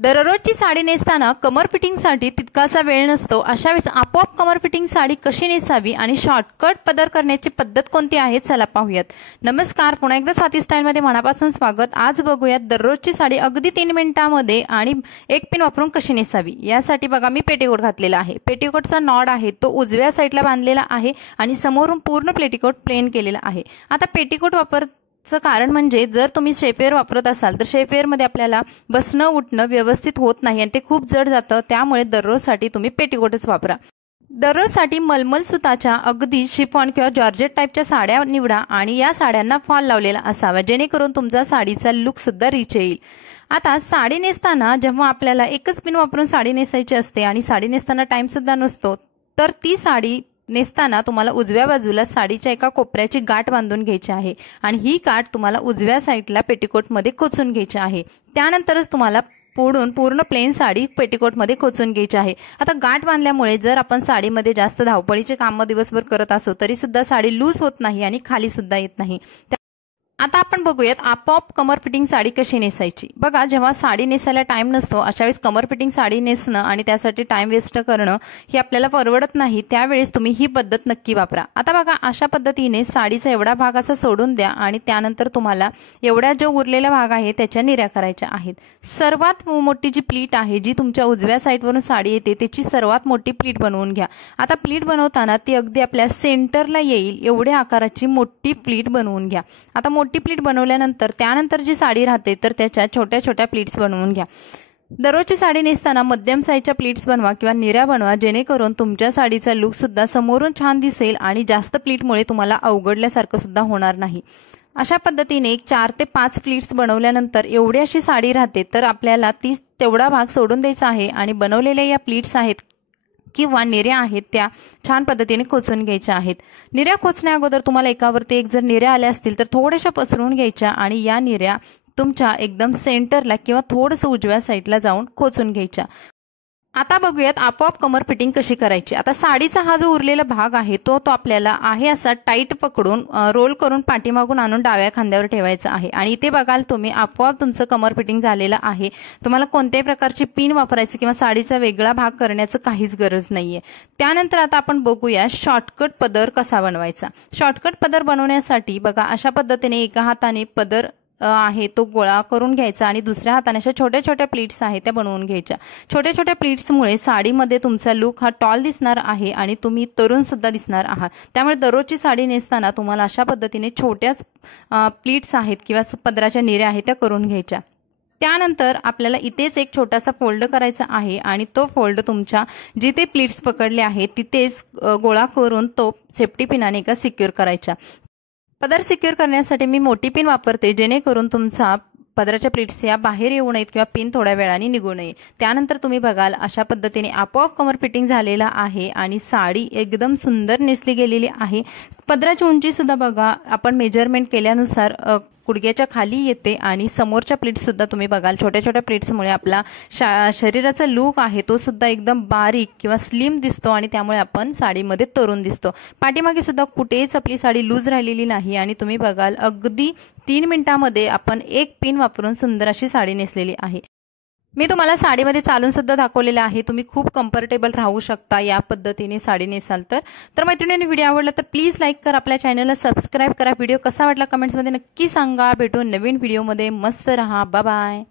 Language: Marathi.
दररोजची साडी नेसताना कमर फिटिंगसाठी तितकासा वेळ नसतो। अशा वेळेस आपोआप कमर फिटिंग साडी कशी नेसावी आणि शॉर्टकट पदर करण्याची पद्धत कोणती आहे चला पाहूयात। नमस्कार, पुन्हा एकदा स्वाती स्टाईलमध्ये मनापासून स्वागत। आज बघूयात दररोजची साडी अगदी 3 मिनिटांमध्ये आणि एक पिन वापरून कशी नेसावी। यासाठी बघा मी पेटीकोट घातलेला आहे। पेटीकोटचा नॉड आहे तो उजव्या साईडला बांधलेला आहे आणि समोरून पूर्ण पेटीकोट प्लेन केलेला आहे। आता पेटीकोट कारण म्हणजे जर तुम्ही शेपवेअर वापरत असाल तर शेपवेअर मध्ये आपल्याला बसणं उठणं व्यवस्थित होत नाही आणि ते खूप जड जातं। त्यामुळे दररोजसाठी तुम्ही पेटीकोटच वापरा। दररोजसाठी मलमल सुताच्या अगदी शिफॉन किंवा जॉर्जेट टाईपच्या साड्या निवडा आणि या साड्यांना फॉल लावलेला असावा, जेणेकरून तुमचा साडीचा लुक सुद्धा रिच येईल। आता साडी नेसताना जेव्हा आपल्याला एकच पिन वापरून साडी नेसायची असते आणि साडी नेसताना टाइम सुद्धा नसतो, तर ती साडी नेसताना तुम्हाला उजव्या बाजूला साडीच्या एका कोपऱ्याची गाठ बांधून घ्यायची आहे आणि ही गाठ तुम्हाला उजव्या साईडला पेटीकोटमध्ये खोचून घ्यायची आहे। त्यानंतरच तुम्हाला पुढून पूर्ण प्लेन साडी पेटीकोटमध्ये खोचून घ्यायची आहे। आता गाठ बांधल्यामुळे जर आपण साडीमध्ये जास्त धावपळीचे काम दिवसभर करत असो तरी सुद्धा साडी लूज होत नाही आणि खाली सुद्धा येत नाही। आता आपण बघूयात आपोआप कमर फिटिंग साडी कशी नेसायची। बघा, जेव्हा साडी नेसायला टाइम नसतो अशा वेळेस कमर फिटिंग साडी नेसणं आणि त्यासाठी टाइम वेस्ट करणं हे आपल्याला परवडत नाही। त्यावेळेस तुम्ही ही पद्धत नक्की वापरा। आता बघा, अशा पद्धतीने साडीचा एवढा भाग असा सोडून द्या आणि त्यानंतर तुम्हाला एवढा जो उरलेला भाग आहे त्याच्या निऱ्या करायच्या आहेत। सर्वात मोठी जी प्लीट आहे जी तुमच्या उजव्या साईडवरून साडी येते त्याची सर्वात मोठी प्लीट बनवून घ्या। आता प्लीट बनवताना ती अगदी आपल्या सेंटरला येईल एवढ्या आकाराची मोठी प्लीट बनवून घ्या। आता मोठी प्लीट बनवल्यानंतर त्यानंतर जी साडी राहते तर त्याच्या छोट्या छोट्या प्लीट्स बनवून घ्या। दररोजची साडी नेसताना मध्यम साईजच्या प्लीट्स बनवा किंवा निऱ्या बनवा, जेणेकरून तुमच्या साडीचा लुक सुद्धा समोरून छान दिसेल आणि जास्त प्लीटमुळे तुम्हाला अवघडल्यासारखं सुद्धा होणार नाही। अशा पद्धतीने 4 ते 5 प्लीट्स बनवल्यानंतर एवढी अशी साडी राहते तर आपल्याला ती तेवढा भाग सोडून द्यायचा आहे आणि बनवलेल्या या प्लीट्स आहेत किंवा निऱ्या आहेत त्या छान पद्धतीने खोचून घ्यायच्या आहेत। निऱ्या खोचण्या अगोदर तुम्हाला एकावरती एक जर निऱ्या आल्या असतील तर थोड्याशा पसरवून घ्यायच्या आणि या निऱ्या तुमच्या एकदम सेंटरला किंवा थोडंसं उजव्या साईडला जाऊन खोचून घ्यायच्या। आता बघूयात आपोआप कमर फिटिंग कशी करायची। आता साडीचा हा जो उरलेला भाग आहे तो आपल्याला आहे असा टाईट पकडून रोल करून पाठीमागून आणून डाव्या खांद्यावर ठेवायचा आहे आणि इथे बघाल तुम्ही आपोआप तुमचं कमर फिटिंग झालेलं आहे। तुम्हाला कोणत्याही प्रकारची पिन वापरायची किंवा साडीचा वेगळा भाग करण्याचं काहीच गरज नाहीये। त्यानंतर आता आपण बघूया शॉर्टकट पदर कसा बनवायचा। शॉर्टकट पदर बनवण्यासाठी बघा अशा पद्धतीने एका हाताने पदर आहे तो गोळा करून घ्यायचा आणि दुसऱ्या हाताने अशा छोट्या छोट्या प्लीट्स आहेत त्या बनवून घ्यायच्या। छोट्या छोट्या प्लीट्समुळे साडीमध्ये तुमचा लुक हा टॉल दिसणार आहे आणि तुम्ही तरुण सुद्धा दिसणार आहात। त्यामुळे दररोजची साडी नेसताना तुम्हाला अशा पद्धतीने छोट्याच प्लीट्स आहेत किंवा पदराच्या निऱ्या आहेत त्या करून घ्यायच्या। त्यानंतर आपल्याला इथेच एक छोटासा फोल्ड करायचा आहे आणि तो फोल्ड तुमच्या जिथे प्लीट्स पकडले आहेत तिथेच गोळा करून तो सेफ्टी पिनाने का सिक्युअर करायचा। पदर सिक्युअर करण्यासाठी मी मोठी पिन वापरते, जेणेकरून तुमचा पदराच्या प्लीट्स या बाहेर येऊ नयेत किंवा पिन थोड्या वेळाने निघू नये। त्यानंतर तुम्ही बघाल अशा पद्धतीने आपोआप कमर फिटिंग झालेला आहे आणि साडी एकदम सुंदर नेसली गेलेली आहे। पदराची उंची सुद्धा बघा आपण मेजरमेंट केल्यानुसार गुडघ्याच्या खाली येते आणि समोरच्या प्लीट्स सुद्धा तुम्ही बघाल छोट्या छोट्या प्लीट्समुळे आपला शरीराचा लुक आहे तो सुद्धा एकदम बारीक किंवा स्लिम दिसतो आणि त्यामुळे आपण साडीमध्ये तरुण दिसतो। पाठीमागे सुद्धा कुठेच आपली साडी लूज राहिलेली नाही आणि तुम्ही बघाल अगदी 3 मिनिटांमध्ये आपण एक पिन वापरून सुंदर अशी साडी नेसलेली आहे। मी तुम्हाला साडीमध्ये चालून सुद्धा दाखवलेलं आहे। तुम्ही खूप कम्फर्टेबल राहू शकता या पद्धतीने साडी नेसाल तर मैत्रिणींनी व्हिडिओ आवडला तर प्लीज लाईक करा, आपल्या चॅनलला सबस्क्राईब करा। व्हिडिओ कसा वाटला कमेंट्समध्ये नक्की सांगा। भेटू नवीन व्हिडिओमध्ये, मस्त रहा, बाय बाय।